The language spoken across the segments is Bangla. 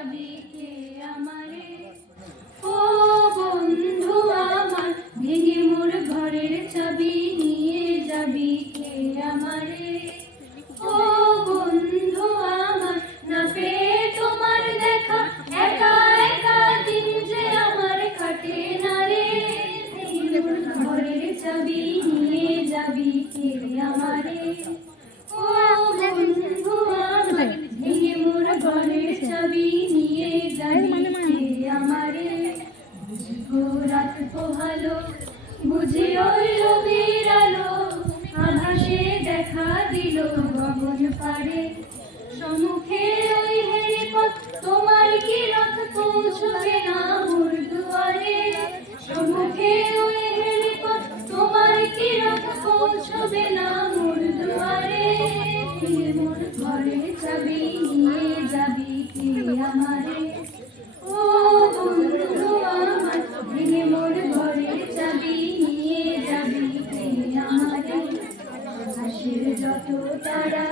যাবি কে আমারে, ও বন্ধু আমার ভেঙে মোর ঘরের চাবি নিয়ে যাবি কে আমারে, ও বন্ধু আমার না পেয়ে তোমার দেখা একা একা দিন যে আমার কাটে না রে, ভেঙে মোর ঘরের চাবি নিয়ে যাবি কে আমারে, ও বন্ধু আমার ভেঙে মোর ঘরের চাবি নিয়ে যাবি কে আমারে, বুঝবো রাত পোহালো বুঝি ওই রবির আলো আভাসে দেখা দিল গগন পারে, সম্মুখে ওই হেলিপথ তোমার কি রথ পৌঁছবে না মোর দুয়ারে, সম্মুখে ওই হেলিপথ তোমার কি রথ পৌঁছবে না মোর দুয়ারে, মোর ঘরের চাবি নিয়ে যাবি কে আমারে, ও বন্ধু আমার ভেঙে মোর ঘরের চাবি নিয়ে যাবি কে আমারে, আকাশের যত তারা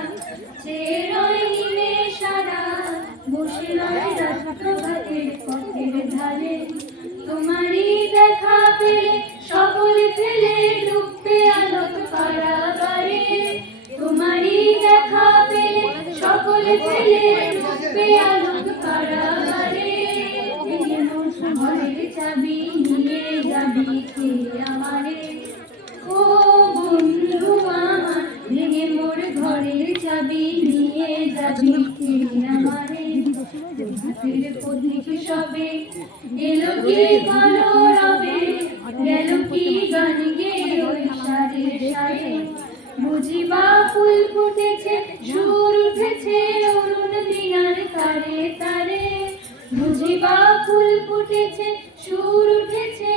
চেয়ে রয় নিমে সারা বসে রয় রাত্রঘাতের পথের ধারে, তোমারই দেখা পেলে সকল ফেলে ডুববে আলোক কারাগারে, তোমারই দেখা পেলে সকল ফেলে ডুববে আলোক কারাগারে, ভেঙে মোর ঘরের চাবি নিয়ে যাবি কে আমারে, ও বন্ধু আমার ভেঙে মোর ঘরের চাবি নিয়ে যাবি কে আমারে, হাতের পথিক সবে এলো কি ভালো রবে, গেল কি গান গেয়ে ওই সারে সারে, বুঝিবা ফুল ফুটেছে সুর উঠেছে অরুণ দিনার তারে তারে, বুঝিবা ফুল ফুটেছে সুর উঠেছে